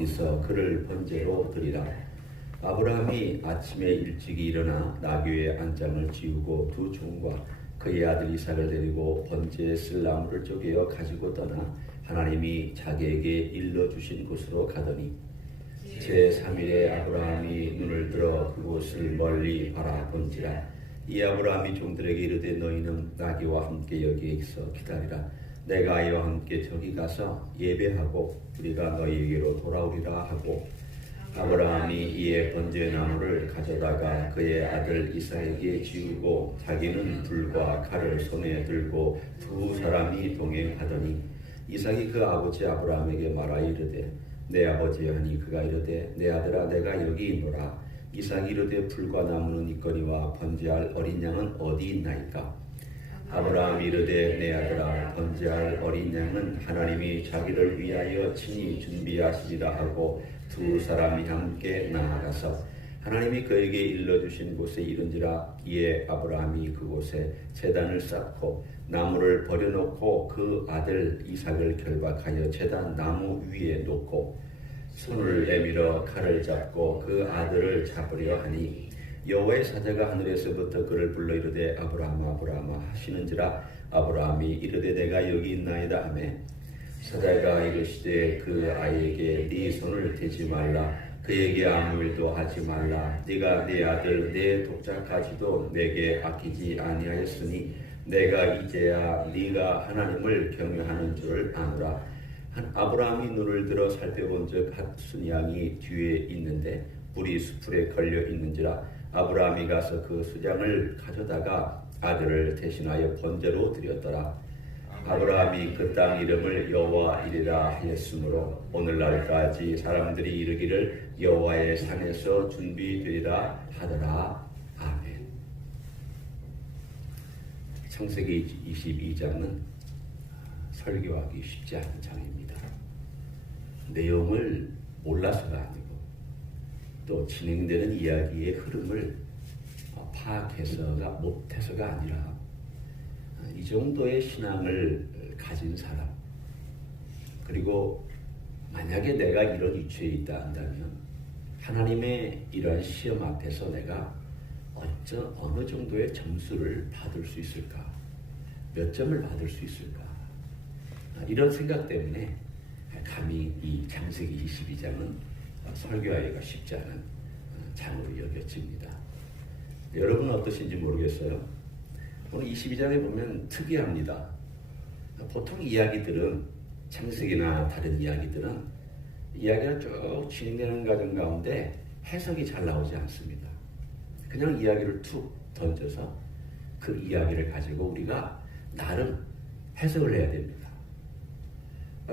있어 그를 번제로 드리라. 아브라함이 아침에 일찍이 일어나 나귀의 안장을 지우고 두 종과 그의 아들 이삭을 데리고 번제에 쓸 나무를 쪼개어 가지고 떠나 하나님이 자기에게 일러주신 곳으로 가더니 제3일에 아브라함이 눈을 들어 그곳을 멀리 바라본지라. 이 아브라함이 종들에게 이르되 너희는 나귀와 함께 여기에서 기다리라. 내가 이와 함께 저기 가서 예배하고 우리가 너희에게로 돌아오리라 하고, 아브라함이 이에 번제나무를 가져다가 그의 아들 이삭에게 지우고 자기는 불과 칼을 손에 들고 두 사람이 동행하더니 이삭이 그 아버지 아브라함에게 말하여 이르되 내 아버지 하니 그가 이르되 내 아들아 내가 여기 있노라. 이삭이 이르되 불과 나무는 있거니와 번제할 어린 양은 어디 있나이까. 아브라함이 이르되 내 아들아 번제할 어린 양은 하나님이 자기를 위하여 친히 준비하시리라 하고 두 사람이 함께 나아가서 하나님이 그에게 일러주신 곳에 이른지라. 이에 아브라함이 그곳에 제단을 쌓고 나무를 버려놓고 그 아들 이삭을 결박하여 제단 나무 위에 놓고 손을 내밀어 칼을 잡고 그 아들을 잡으려 하니 여호와의 사자가 하늘에서부터 그를 불러 이르되 아브라함아 아브라함아 하시는지라. 아브라함이 이르되 내가 여기 있나이다 하매 사자가 이르시되 그 아이에게 네 손을 대지 말라. 그에게 아무 일도 하지 말라. 네가 네 아들 내 독자까지도 내게 아끼지 아니하였으니 내가 이제야 네가 하나님을 경외하는 줄을 아노라. 아브라함이 눈을 들어 살펴본즉 한 순양이 뒤에 있는데 뿔이 수풀에 걸려 있는지라. 아브라함이 가서 그 수장을 가져다가 아들을 대신하여 번제로 드렸더라. 아브라함이 그 땅 이름을 여호와 이레라 하였으므로 오늘날까지 사람들이 이르기를 여호와의 산에서 준비되리라 하더라. 아멘. 창세기 22장은 설교하기 쉽지 않은 장입니다. 내용을 몰라서가 아니고 또 진행되는 이야기의 흐름을 파악해서가 못해서가 아니라 이 정도의 신앙을 가진 사람, 그리고 만약에 내가 이런 위치에 있다 한다면 하나님의 이러한 시험 앞에서 내가 어느 정도의 점수를 받을 수 있을까, 몇 점을 받을 수 있을까, 이런 생각 때문에 감히 이 창세기 22장은 설교하기가 쉽지 않은 장으로 여겨집니다. 여러분은 어떠신지 모르겠어요. 오늘 22장에 보면 특이합니다. 보통 이야기들은, 창세기나 다른 이야기들은 이야기가 쭉 진행되는 과정 가운데 해석이 잘 나오지 않습니다. 그냥 이야기를 툭 던져서 그 이야기를 가지고 우리가 나름 해석을 해야 됩니다.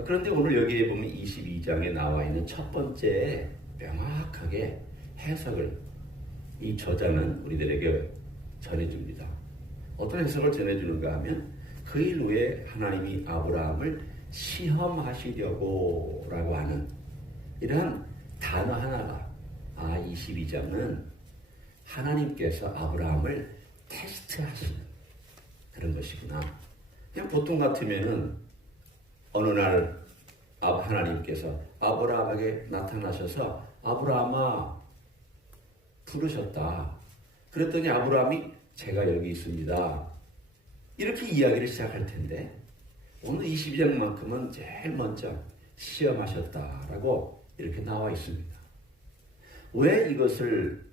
그런데 오늘 여기에 보면 22장에 나와 있는 첫 번째 명확하게 해석을 이 저자는 우리들에게 전해줍니다. 어떤 해석을 전해주는가 하면 그 일 후에 하나님이 아브라함을 시험하시려고 라고 하는 이러한 단어 하나가 22장은 하나님께서 아브라함을 테스트하시는 그런 것이구나. 그냥 보통 같으면은 어느 날 하나님께서 아브라함에게 나타나셔서 아브라함아 부르셨다. 그랬더니 아브라함이 제가 여기 있습니다. 이렇게 이야기를 시작할 텐데 오늘 22장만큼은 제일 먼저 시험하셨다라고 이렇게 나와 있습니다. 왜 이것을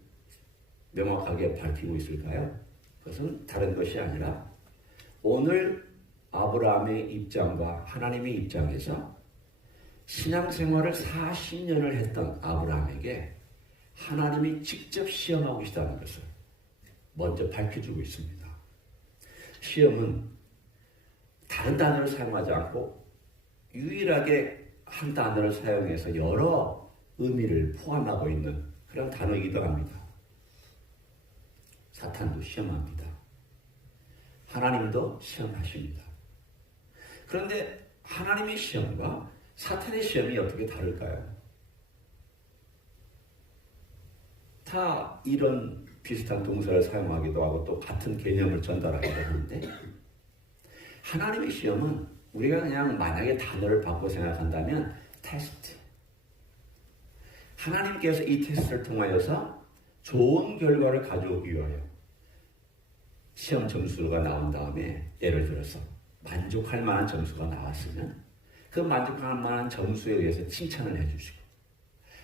명확하게 밝히고 있을까요? 그것은 다른 것이 아니라 오늘 아브라함의 입장과 하나님의 입장에서 신앙생활을 40년을 했던 아브라함에게 하나님이 직접 시험하고 계시다는 것을 먼저 밝혀주고 있습니다. 시험은 다른 단어를 사용하지 않고 유일하게 한 단어를 사용해서 여러 의미를 포함하고 있는 그런 단어이기도 합니다. 사탄도 시험합니다. 하나님도 시험하십니다. 그런데 하나님의 시험과 사탄의 시험이 어떻게 다를까요? 다 이런 비슷한 동사를 사용하기도 하고 또 같은 개념을 전달하기도 하는데 하나님의 시험은 우리가 그냥 만약에 단어를 바꿔 생각한다면 테스트, 하나님께서 이 테스트를 통하여서 좋은 결과를 가져오기 위하여 시험 점수가 나온 다음에 예를 들어서 만족할 만한 점수가 나왔으면 그 만족할 만한 점수에 의해서 칭찬을 해주시고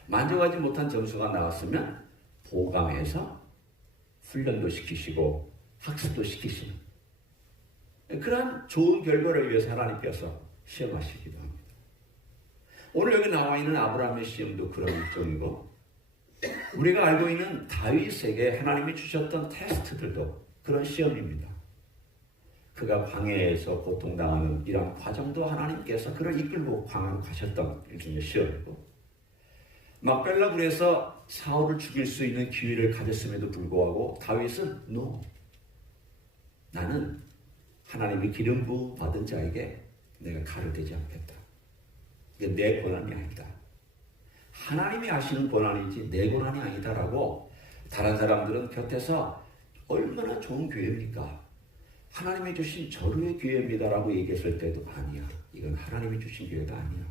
만족하지 못한 점수가 나왔으면 보강해서 훈련도 시키시고 학습도 시키시는 그러한 좋은 결과를 위해서 하나님께서 시험하시기도 합니다. 오늘 여기 나와 있는 아브라함의 시험도 그런 일종이고 우리가 알고 있는 다윗에게 하나님이 주셨던 테스트들도 그런 시험입니다. 그가 광야에서 고통당하는 이런 과정도 하나님께서 그를 이끌고 광야로 가셨던 일종의 시험이고 막벨라굴에서 사울을 죽일 수 있는 기회를 가졌음에도 불구하고 다윗은 나는 하나님이 기름 부어 받은 자에게 내가 칼을 대지 않겠다. 이게 내 권한이 아니다. 하나님이 하시는 권한이지 내 권한이 아니다라고 다른 사람들은 곁에서 얼마나 좋은 기회입니까? 하나님이 주신 절호의 기회입니다라고 얘기했을 때도 아니야. 이건 하나님이 주신 기회가 아니야.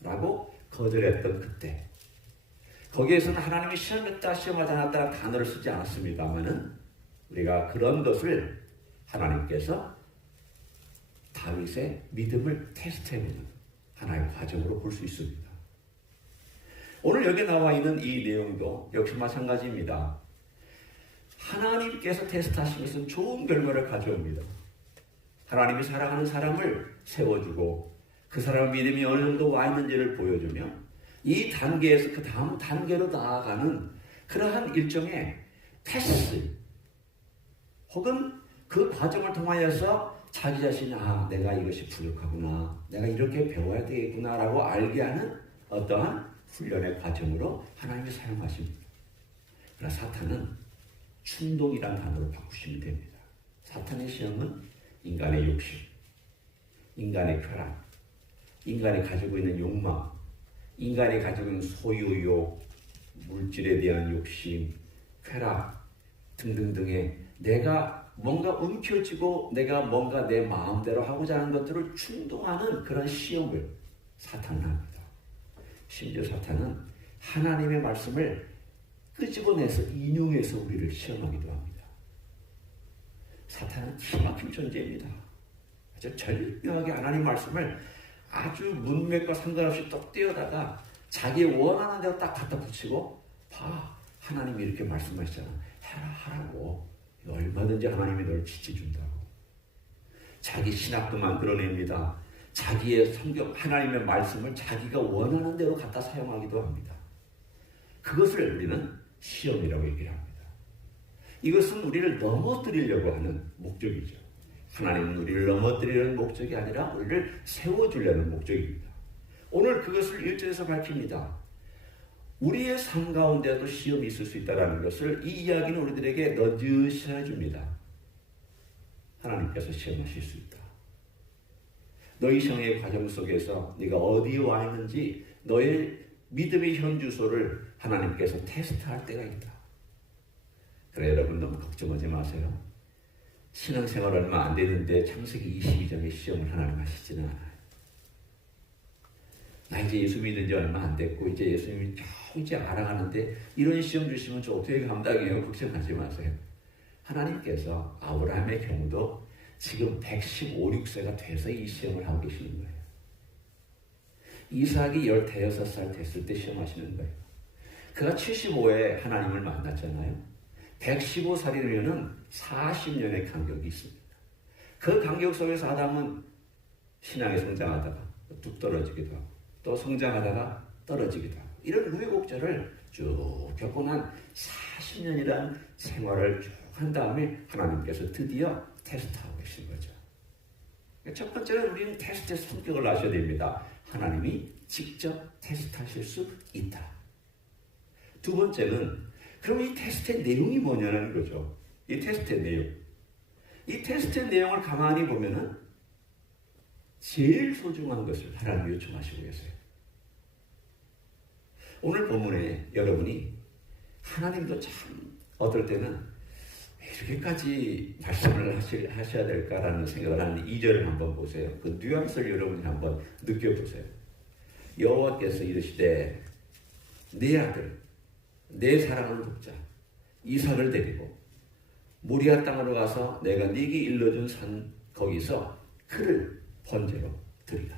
라고 거절했던 그때. 거기에서는 하나님이 시험했다, 시험하지 않았다 단어를 쓰지 않았습니다만은 우리가 그런 것을 하나님께서 다윗의 믿음을 테스트해보는 하나의 과정으로 볼 수 있습니다. 오늘 여기 나와 있는 이 내용도 역시 마찬가지입니다. 하나님께서 테스트하신 것은 좋은 결과를 가져옵니다. 하나님이 사랑하는 사람을 세워주고 그 사람의 믿음이 어느 정도 와 있는지를 보여주며 이 단계에서 그 다음 단계로 나아가는 그러한 일종의 테스트 혹은 그 과정을 통하여서 자기 자신이 내가 이것이 부족하구나, 내가 이렇게 배워야 되겠구나 라고 알게 하는 어떠한 훈련의 과정으로 하나님이 사용하십니다. 그러나 사탄은 충동이라는 단어로 바꾸시면 됩니다. 사탄의 시험은 인간의 욕심, 인간의 쾌락, 인간이 가지고 있는 욕망, 인간이 가지고 있는 소유욕, 물질에 대한 욕심, 쾌락 등등등의 내가 뭔가 움켜쥐고 내가 뭔가 내 마음대로 하고자 하는 것들을 충동하는 그런 시험을 사탄은 합니다. 심지어 사탄은 하나님의 말씀을 끄집어내서 인용해서 우리를 시험하기도 합니다. 사탄은 기막힌 존재입니다. 아주 절묘하게 하나님 말씀을 아주 문맥과 상관없이 똑 떼어다가 자기 원하는 대로 딱 갖다 붙이고 하나님이 이렇게 말씀하시잖아. 해라 하라고. 얼마든지 하나님이 널 지지준다고. 자기 신학도 만들어냅니다. 자기의 성경 하나님의 말씀을 자기가 원하는 대로 갖다 사용하기도 합니다. 그것을 우리는 시험이라고 얘기를 합니다. 이것은 우리를 넘어뜨리려고 하는 목적이죠. 하나님은 우리를 넘어뜨리려는 목적이 아니라 우리를 세워주려는 목적입니다. 오늘 그것을 1절에서 밝힙니다. 우리의 삶 가운데도 시험이 있을 수 있다는 것을 이 이야기는 우리들에게 너지시 해줍니다. 하나님께서 시험하실 수 있다. 너희 시험의 과정 속에서 네가 어디에 와 있는지 너의 믿음의 현주소를 하나님께서 테스트할 때가 있다. 그래 여러분 너무 걱정하지 마세요. 신앙생활 얼마 안 되는데 창세기 22장의 시험을 하나님 하시지는 않아요. 나 이제 예수 믿은 지 얼마 안 됐고 이제 예수님이 겨우 이제 알아가는데 이런 시험 주시면 저 어떻게 감당해요? 걱정하지 마세요. 하나님께서 아브라함의 경우도 지금 115, 6세가 돼서 이 시험을 하고 계시는 거예요. 이삭이 15살 됐을 때 시험하시는 거예요. 그가 75에 하나님을 만났잖아요. 115살이면 40년의 간격이 있습니다. 그 간격 속에서 아담은 신앙에 성장하다가 뚝 떨어지기도 하고 또 성장하다가 떨어지기도 하고 이런 우여곡절을 쭉 겪고 난 40년이라는 생활을 쭉 한 다음에 하나님께서 드디어 테스트하고 계신 거죠. 첫 번째는 우리는 테스트의 성격을 아셔야 됩니다. 하나님이 직접 테스트하실 수 있다. 두 번째는 그럼 이 테스트의 내용이 뭐냐는 거죠. 이 테스트의 내용. 이 테스트의 내용을 가만히 보면은 제일 소중한 것을 하나님이 요청하시고 계세요. 오늘 본문에 여러분이 하나님도 참 어떨 때는 이렇게까지 말씀을 하셔야 될까라는 생각을 하는 2절을 한번 보세요. 그 뉘앙스를 여러분이 한번 느껴보세요. 여호와께서 이르시되 내 아들, 내 사랑하는 독자 이삭을 데리고 모리아 땅으로 가서 내가 네게 일러준 산 거기서 그를 번제로 드리라.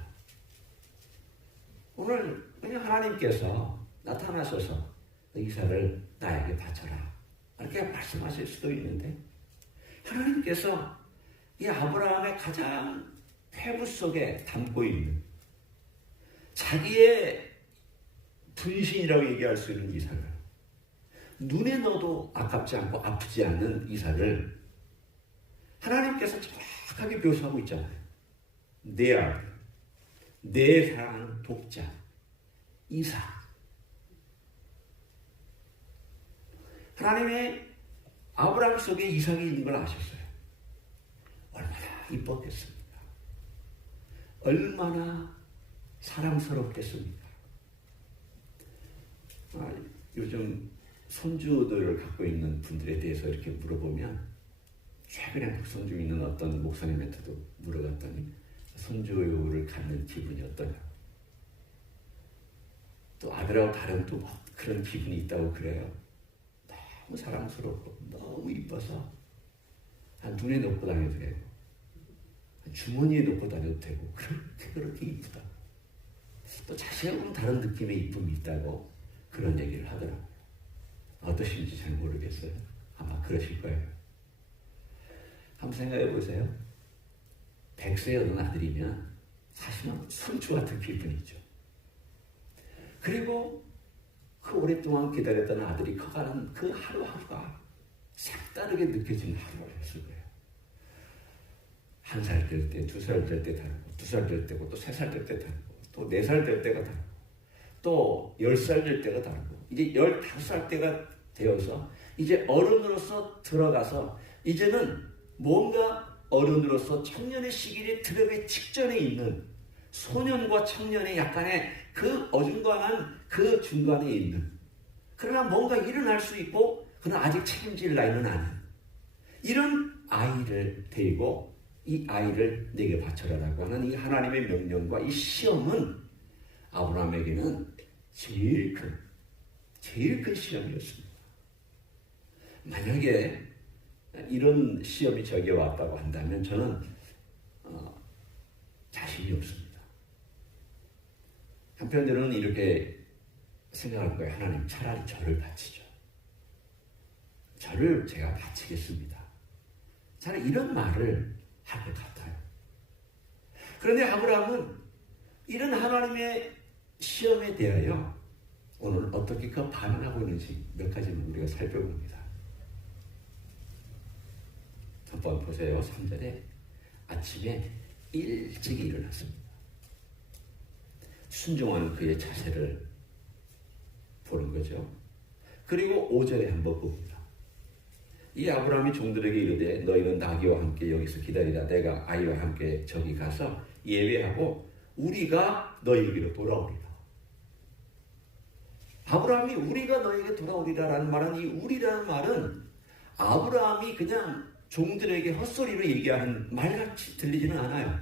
오늘 그냥 하나님께서 나타나셔서 이삭을 나에게 바쳐라 이렇게 말씀하실 수도 있는데, 하나님께서 이 아브라함의 가장 폐부 속에 담고 있는 자기의 분신이라고 얘기할 수 있는 이삭을, 눈에 넣어도 아깝지 않고 아프지 않는 이삭을 하나님께서 정확하게 묘사하고 있잖아요. 내 아들, 내 사랑하는 독자 이삭. 하나님의 아브라함 속에 이삭이 있는 걸 아셨어요. 얼마나 이뻤겠습니까? 얼마나 사랑스럽겠습니까? 요즘 손주들을 갖고 있는 분들에 대해서 이렇게 물어보면, 최근에 손주 있는 어떤 목사님한테도 물어봤더니 손주를 갖는 기분이 어떠냐, 또 아들하고 다른 또 그런 기분이 있다고 그래요. 너무 사랑스럽고 너무 이뻐서 눈에 넣고 다녀도 되고 주머니에 넣고 다녀도 되고 그렇게 이쁘다. 또 자세히 보면 다른 느낌의 이쁨이 있다고 그런 얘기를 하더라고요. 어떠신지 잘 모르겠어요. 아마 그러실 거예요. 한번 생각해 보세요. 100세 어른 아들이면 사실은 손주 같은 기분이죠. 그리고 그 오랫동안 기다렸던 아들이 커가는 그 하루하루가 색다르게 느껴지는 하루였을 거예요. 1살 될 때, 2살 될 때 다르고, 2살 될 때고, 또 3살 될 때 다르고, 또 4살 될 때가 다르고, 또 10살 될 때가 다르고, 이제 15살 때가 되어서 이제 어른으로서 들어가서 이제는 뭔가 어른으로서 청년의 시기에 들어가기 직전에 있는 소년과 청년의 약간의 그 어중간한 그 중간에 있는, 그러나 뭔가 일어날 수 있고 그러나 아직 책임질 나이는 아닌 이런 아이를 데리고 이 아이를 내게 바쳐라라고 하는 이 하나님의 명령과 이 시험은 아브라함에게는 제일 큰 시험이었습니다. 만약에 이런 시험이 저에게 왔다고 한다면 저는 자신이 없습니다. 한편으로는 이렇게 생각할 거예요. 하나님, 차라리 저를 바치죠. 저를 제가 바치겠습니다. 차라리 이런 말을 할 것 같아요. 그런데 아브라함은 이런 하나님의 시험에 대하여 오늘 어떻게 그 반응하고 있는지 몇 가지만 우리가 살펴봅니다. 한번 보세요. 3절에 아침에 일찍 일어났습니다. 순종하는 그의 자세를 보는 거죠. 그리고 5절에 한번 봅니다. 이 아브라함이 종들에게 이르되 너희는 나귀와 함께 여기서 기다리라. 내가 아이와 함께 저기 가서 예배하고 우리가 너희에게로 돌아오리라. 아브라함이 우리가 너희에게 돌아오리라라는 말은, 이 우리라는 말은 아브라함이 그냥 종들에게 헛소리로 얘기하는 말같이 들리지는 않아요.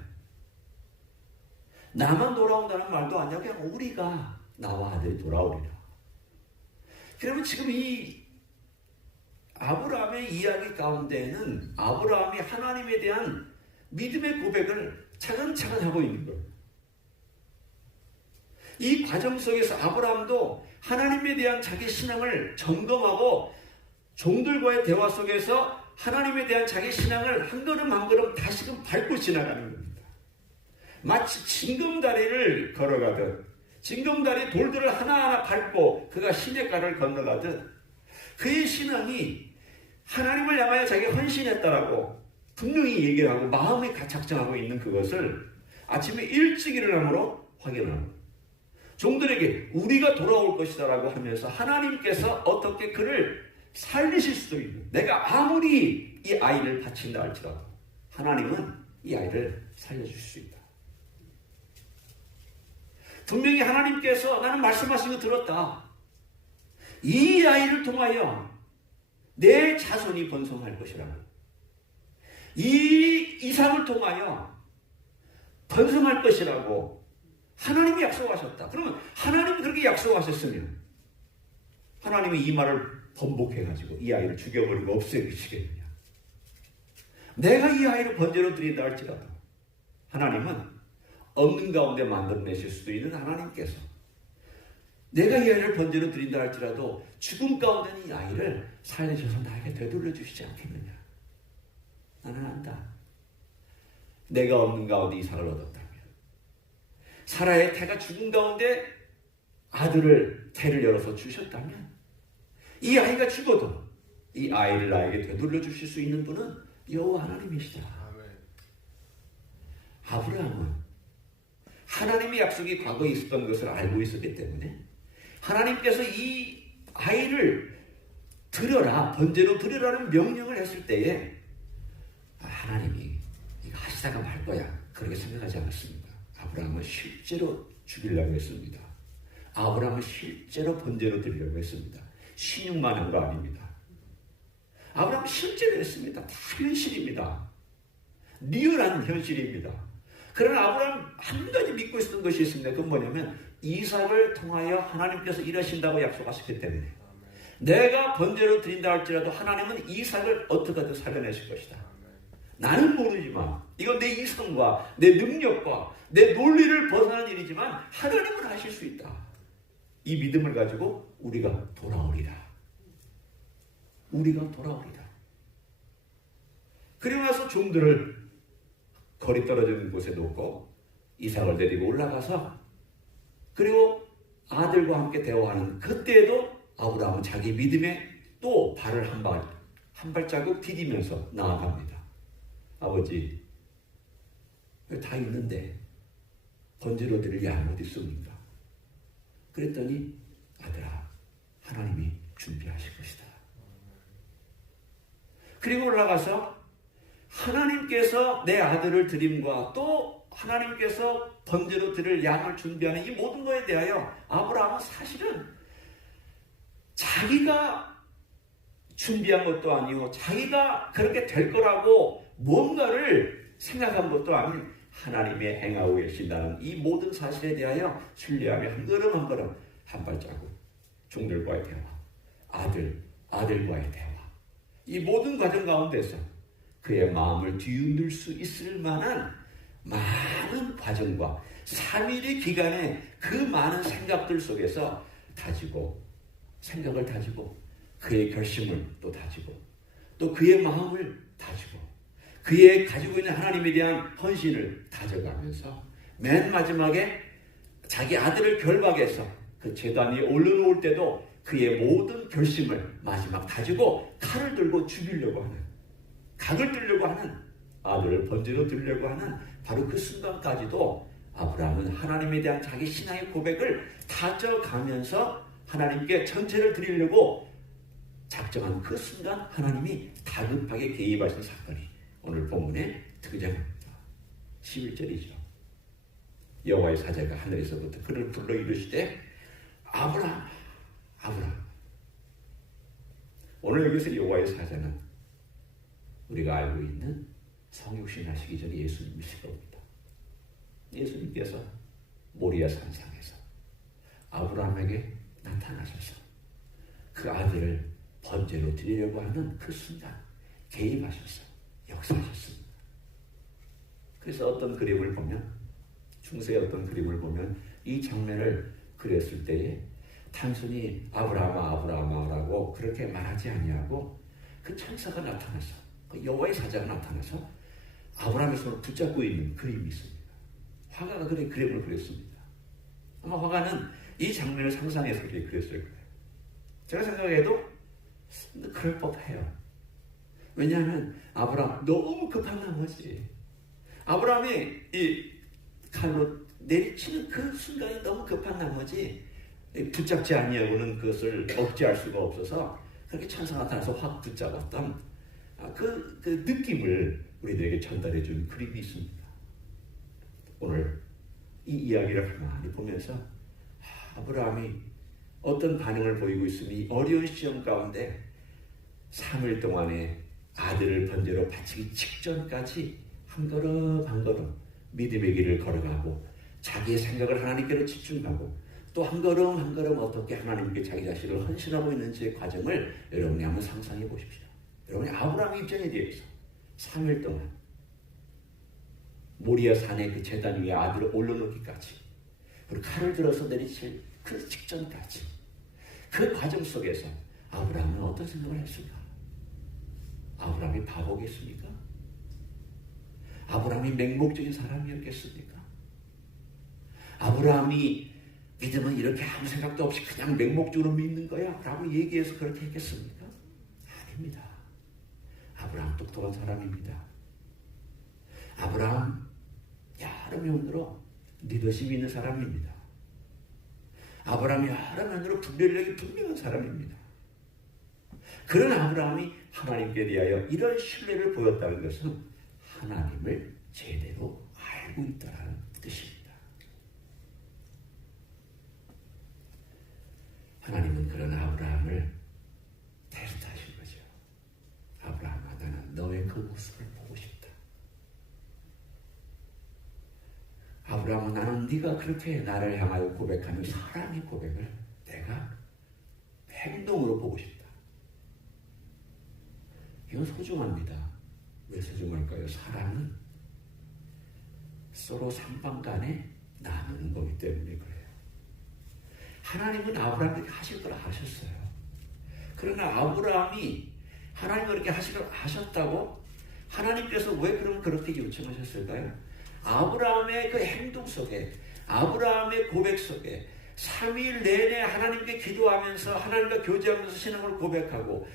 나만 돌아온다는 말도 아니라 그냥 우리가, 나와 아들이 돌아오리라. 그러면 지금 이 아브라함의 이야기 가운데에는 아브라함이 하나님에 대한 믿음의 고백을 차근차근 하고 있는 거예요. 이 과정 속에서 아브라함도 하나님에 대한 자기 신앙을 점검하고 종들과의 대화 속에서 하나님에 대한 자기 신앙을 한 걸음 한 걸음 다시금 밟고 지나가는 겁니다. 마치 징검다리를 걸어가듯, 징검다리 돌들을 하나하나 밟고 그가 시냇가를 건너가듯 그의 신앙이 하나님을 향하여 자기가 헌신했다라고 분명히 얘기를 하고 마음에 작정하고 있는 그것을 아침에 일찍 일어남으로 확인하는, 종들에게 우리가 돌아올 것이다 라고 하면서 하나님께서 어떻게 그를 살리실 수도 있는, 내가 아무리 이 아이를 바친다 할지라도 하나님은 이 아이를 살려줄 수 있다. 분명히 하나님께서 나는 말씀하신 거 들었다. 이 아이를 통하여 내 자손이 번성할 것이라. 이 이삭을 통하여 번성할 것이라고 하나님이 약속하셨다. 그러면 하나님이 그렇게 약속하셨으면 하나님이 이 말을 번복해가지고 이 아이를 죽여버리고 없애주시겠느냐? 내가 이 아이를 번제로 드린다 할지라도 하나님은 없는 가운데 만들어내실 수도 있는 하나님께서 내가 이 아이를 번제로 드린다 할지라도 죽음 가운데 있는 이 아이를 살리셔서 나에게 되돌려 주시지 않겠느냐? 나는 안다. 내가 없는 가운데 이삭을 얻었다면 사라의 태가 죽은 가운데 아들을 태를 열어서 주셨다면 이 아이가 죽어도 이 아이를 나에게 되돌려 주실 수 있는 분은 여호와 하나님이시다. 아브라함은 하나님의 약속이 과거에 있었던 것을 알고 있었기 때문에 하나님께서 이 아이를 드려라, 번제로 드려라는 명령을 했을 때에 하나님이 이거 하시다가 말 거야 그렇게 생각하지 않았습니다. 아브라함은 실제로 죽이려고 했습니다. 아브라함은 실제로 번제로 드리려고 했습니다. 신용만 한 거 아닙니다. 아브라함은 실제로 했습니다. 다 현실입니다. 리얼한 현실입니다. 그러나 아브라함 한 가지 믿고 있었던 것이 있습니다. 그건 뭐냐면 이삭을 통하여 하나님께서 일하신다고 약속하셨기 때문에 내가 번제로 드린다 할지라도 하나님은 이삭을 어떻게든 살려내실 것이다. 나는 모르지만 이건 내 이성과 내 능력과 내 논리를 벗어난 일이지만 하나님은 하실 수 있다. 이 믿음을 가지고 우리가 돌아오리라. 우리가 돌아오리라. 그리고 나서 종들을 거리 떨어진 곳에 놓고 이삭을 데리고 올라가서 그리고 아들과 함께 대화하는 그때에도 아브라함은 자기 믿음에 또 발을 한 발자국 디디면서 나아갑니다. 아버지, 다 있는데 번제로 드릴 양 어디 있습니까? 그랬더니 아들아, 하나님이 준비하실 것이다. 그리고 올라가서 하나님께서 내 아들을 드림과 또 하나님께서 번제로 드릴 양을 준비하는 이 모든 것에 대하여 아브라함은 사실은 자기가 준비한 것도 아니고 자기가 그렇게 될 거라고 뭔가를 생각한 것도 아닌 하나님의 행하고 계신다는 이 모든 사실에 대하여 신뢰하며 한 걸음 한 걸음 한 발자국 종들과의 대화, 아들과의 대화, 이 모든 과정 가운데서 그의 마음을 뒤흔들 수 있을 만한 많은 과정과 3일의 기간에 그 많은 생각들 속에서 생각을 다지고 그의 결심을 또 다지고 또 그의 마음을 다지고 그의 가지고 있는 하나님에 대한 헌신을 다져가면서 맨 마지막에 자기 아들을 결박해서 그 제단 위에 올려놓을 때도 그의 모든 결심을 마지막 다지고 칼을 들고 죽이려고 하는, 각을 들려고 하는, 아들을 번제로 드리려고 하는 바로 그 순간까지도 아브라함은 하나님에 대한 자기 신앙의 고백을 다져가면서 하나님께 전체를 드리려고 작정한 그 순간 하나님이 다급하게 개입하신 사건이 오늘 본문에 등장합니다. 11절이죠. 여호와의 사자가 하늘에서부터 그를 불러 이르시되 아브라함, 아브라함. 오늘 여기서 여호와의 사자는 우리가 알고 있는 성육신 하시기 전에 예수님이실 겁니다. 예수님께서 모리아 산상에서 아브라함에게 나타나셔서 그 아들을 번제로 드리려고 하는 그 순간 개입하셔서 역사하셨습니다. 그래서 어떤 그림을 보면, 중세의 어떤 그림을 보면 이 장면을 그렸을 때에 단순히 아브라함아 아브라함아라고 그렇게 말하지 아니하고 그 천사가 나타나서 그 여호와의 사자가 나타나서 아브라함의 손을 붙잡고 있는 그림이 있습니다. 화가가 그런 그림을 그렸습니다. 아마 화가는 이 장면을 상상해서 그렇게 그렸을 거예요. 제가 생각해도 그럴 법해요. 왜냐하면 아브라함 너무 급한 나머지 아브라함이 이 칼로 내리치는 그 순간이 너무 급한 나머지 붙잡지 아니하고는 그것을 억제할 수가 없어서 그렇게 천사가 나타나서 확 붙잡았던 그 느낌을 우리들에게 전달해 준 그림이 있습니다. 오늘 이 이야기를 가만히 보면서 아브라함이 어떤 반응을 보이고 있으니 어려운 시험 가운데 3일 동안에 아들을 번제로 바치기 직전까지 한 걸음 한 걸음 믿음의 길을 걸어가고 자기의 생각을 하나님께로 집중하고 또 한 걸음 한 걸음 어떻게 하나님께 자기 자신을 헌신하고 있는지의 과정을 여러분이 한번 상상해 보십시오. 여러분이 아브라함 입장에 대해서 3일 동안 모리아 산에 그 제단 위에 아들을 올려놓기까지, 그리고 칼을 들어서 내리칠 그 직전까지, 그 과정 속에서 아브라함은 어떤 생각을 했을까? 아브라함이 바보겠습니까? 아브라함이 맹목적인 사람이었겠습니까? 아브라함이 믿으면 이렇게 아무 생각도 없이 그냥 맹목적으로 믿는 거야 라고 얘기해서 그렇게 했겠습니까? 아닙니다. 아브라함 똑똑한 사람입니다. 아브라함 여러 면으로 리더십이 있는 사람입니다. 아브라함이 여러 면으로 분별력이 분명한 사람입니다. 그런 아브라함이 하나님께 대하여 이런 신뢰를 보였다는 것은 하나님을 제대로 알고 있다는 뜻입니다. 하나님은 그런 아브라함을 테스트하신 거죠. 아브라함아, 나는 너의 그 모습을 보고 싶다. 아브라함아, 나는 네가 그렇게 나를 향하여 고백하는 사랑의 고백을 내가 행동으로 보고 싶다. 이건 소중합니다. 왜 소중할까요? 사랑은 서로 상방간에 나누는 거기 때문에 그래요. 하나님은 아브라함에게 하실 걸 아셨어요. 그러나 아브라함이 하나님이 그렇게 하셨다고 하나님께서 왜 그럼 그렇게 요청하셨을까요? 아브라함의 그 행동 속에, 아브라함의 고백 속에 3일 내내 하나님께 기도하면서 하나님과 교제하면서 신앙을 고백하고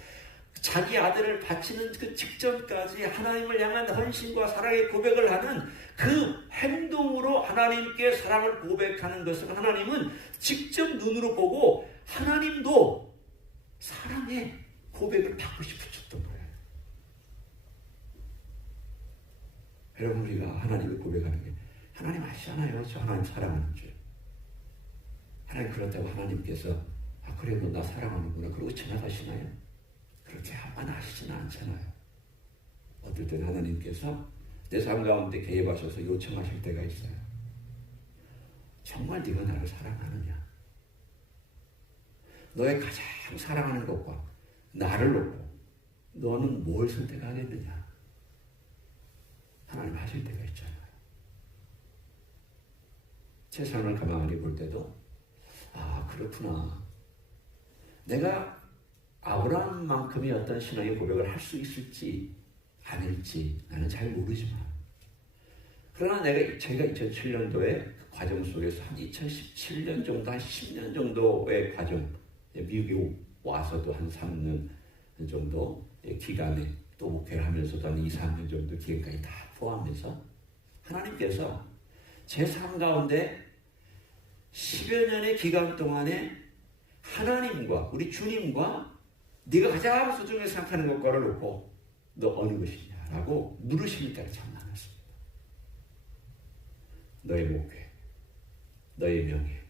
자기 아들을 바치는 그 직전까지 하나님을 향한 헌신과 사랑의 고백을 하는 그 행동으로 하나님께 사랑을 고백하는 것을 하나님은 직접 눈으로 보고 하나님도 사랑의 고백을 받고 싶으셨던 거예요. 여러분, 우리가 하나님을 고백하는 게, 하나님 아시잖아요. 저 하나님 사랑하는 줄. 하나님 그렇다고 하나님께서 그래 너 나 사랑하는구나 그러고 지나가시나요? 그렇게 한번 아시지는 않잖아요. 어떨 때는 하나님께서 내 삶 가운데 개입하셔서 요청하실 때가 있어요. 정말 네가 나를 사랑하느냐? 너의 가장 사랑하는 것과 나를 놓고 너는 뭘 선택하겠느냐? 하나님 하실 때가 있잖아요. 제 삶을 가만히 볼 때도 그렇구나. 내가 아브라함만큼의 어떤 신앙의 고백을 할 수 있을지 아닐지 나는 잘 모르지만, 그러나 제가 2007년도에 그 과정 속에서 한 2017년 정도, 한 10년 정도의 과정, 미국에 와서도 한 3년 정도 기간에 또 목회를 하면서도 한 2, 3년 정도 기간까지 다 포함해서 하나님께서 제 삶 가운데 10여 년의 기간 동안에 하나님과 우리 주님과 네가 가장 소중히 생각하는 것과를 놓고 너 어느 것이냐라고 물으실 때가 참 많았습니다. 너의 목회, 너의 명예,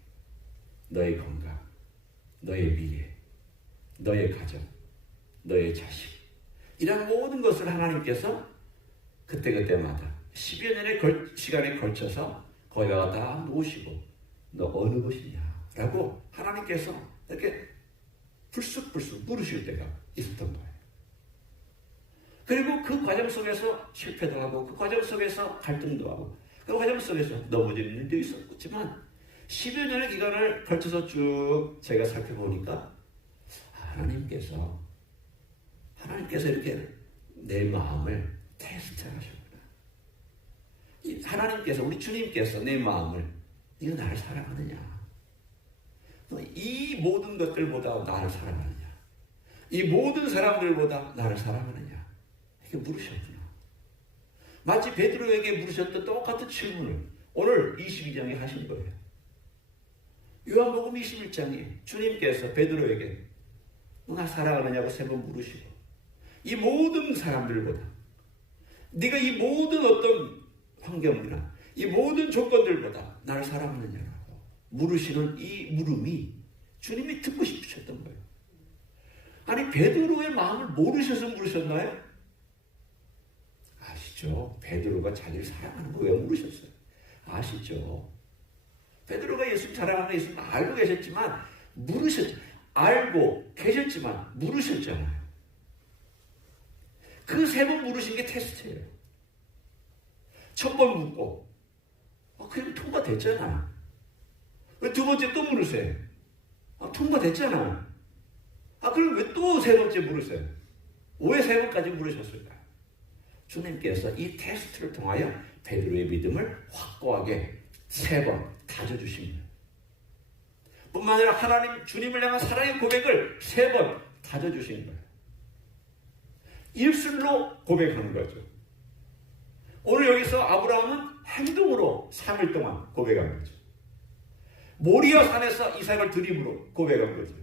너의 건강, 너의 미래, 너의 가정, 너의 자식, 이런 모든 것을 하나님께서 그때그때마다 10여 년의 시간에 걸쳐서 거기다가 다 모시고 너 어느 것이냐라고 하나님께서 이렇게 불쑥불쑥 물으실 때가 있었던 거예요. 그리고 그 과정 속에서 실패도 하고 그 과정 속에서 갈등도 하고 그 과정 속에서 넘어지는 일도 있었지만 10여 년의 기간을 걸쳐서 쭉 제가 살펴보니까 하나님께서 이렇게 내 마음을 테스트하셨구나. 하나님께서, 우리 주님께서 내 마음을, 네가 나를 사랑하느냐? 이 모든 것들보다 나를 사랑하느냐? 이 모든 사람들보다 나를 사랑하느냐? 이렇게 물으셨구나. 마치 베드로에게 물으셨던 똑같은 질문을 오늘 22장에 하신 거예요. 요한복음 21장에 주님께서 베드로에게 너 나 사랑하느냐고 3번 물으시고, 이 모든 사람들보다, 네가 이 모든 어떤 환경이나 이 모든 조건들보다 나를 사랑하느냐고 물으시는 이 물음이 주님이 듣고 싶으셨던 거예요. 아니, 베드로의 마음을 모르셔서 물으셨나요? 아시죠? 베드로가 자기를 사랑하는 거 왜 물으셨어요? 아시죠? 베드로가 예수님 사랑하는 예수님 알고 계셨지만 물으셨죠. 알고 계셨지만 물으셨잖아요. 그 세 번 물으신 게 테스트예요. 첫 번 묻고 그럼 통과됐잖아. 왜 두 번째 또 물으세요? 통과됐잖아. 그럼 왜 또 세 번째 물으세요? 왜 세 번까지 물으셨을까? 주님께서 이 테스트를 통하여 베드로의 믿음을 확고하게 세 번 다져주십니다. 뿐만 아니라 하나님 주님을 향한 사랑의 고백을 세 번 다져주시는 거예요. 입술로 고백하는 거죠. 오늘 여기서 아브라함은 행동으로 3일 동안 고백한 거죠. 모리아 산에서 이삭을 드림으로 고백한 거죠.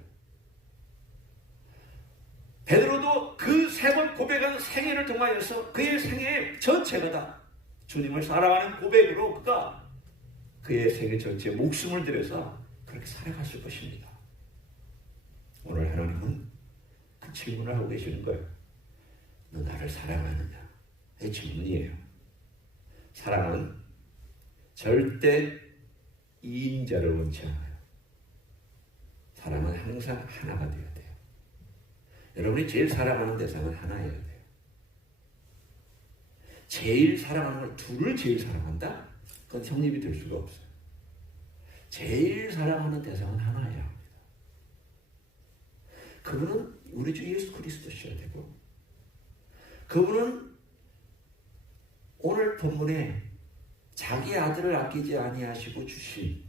베드로도 그 세 번 고백한 생애를 통하여서 그의 생애 전체가 다 주님을 사랑하는 고백으로 그가 그의 생애 전체에 목숨을 들여서 그렇게 살아갔을 것입니다. 오늘 하나님은 그 질문을 하고 계시는 거예요. 너 나를 사랑하느냐? 이 질문이에요. 사랑은 절대 이인자를 원치 않아요. 사랑은 항상 하나가 되어야 돼요. 여러분이 제일 사랑하는 대상은 하나여야 돼요. 제일 사랑하는 걸 둘을 제일 사랑한다? 그건 성립이 될 수가 없어요. 제일 사랑하는 대상은 하나여야 합니다. 그분은 우리 주 예수 그리스도셔야 되고, 그분은 오늘 본문에 자기 아들을 아끼지 아니하시고 주신,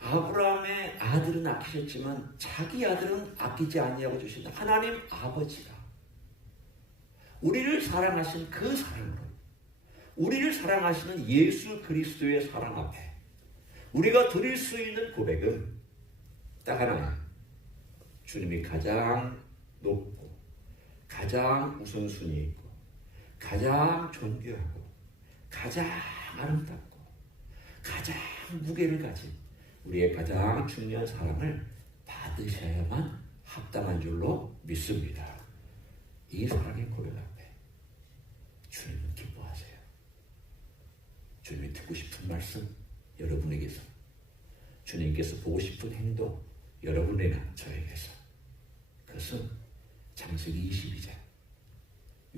아브라함의 아들은 아끼셨지만 자기 아들은 아끼지 아니하고 주신 하나님 아버지가 우리를 사랑하신 그 사랑으로, 우리를 사랑하시는 예수 그리스도의 사랑 앞에 우리가 드릴 수 있는 고백은 딱 하나예요. 주님이 가장 높고 가장 우선순위에 있고 가장 존귀하고 가장 아름답고 가장 무게를 가진 우리의 가장 중요한 사랑을 받으셔야만 합당한 줄로 믿습니다. 이 사랑의 고백 앞에 주님은 기뻐하세요. 주님이 듣고 싶은 말씀 여러분에게서, 주님께서 보고 싶은 행동 여러분이나 저에게서, 그것은 창세기 22장,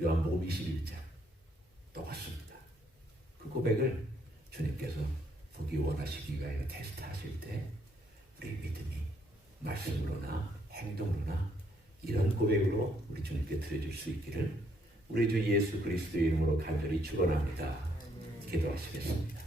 요한복음 21장 똑같습니다. 그 고백을 주님께서 보기 원하시기 위하여 테스트하실 때 우리 믿음이 말씀으로나 행동으로나 이런 고백으로 우리 주님께 드려줄 수 있기를 우리 주 예수 그리스도의 이름으로 간절히 축원합니다. 기도하시겠습니다.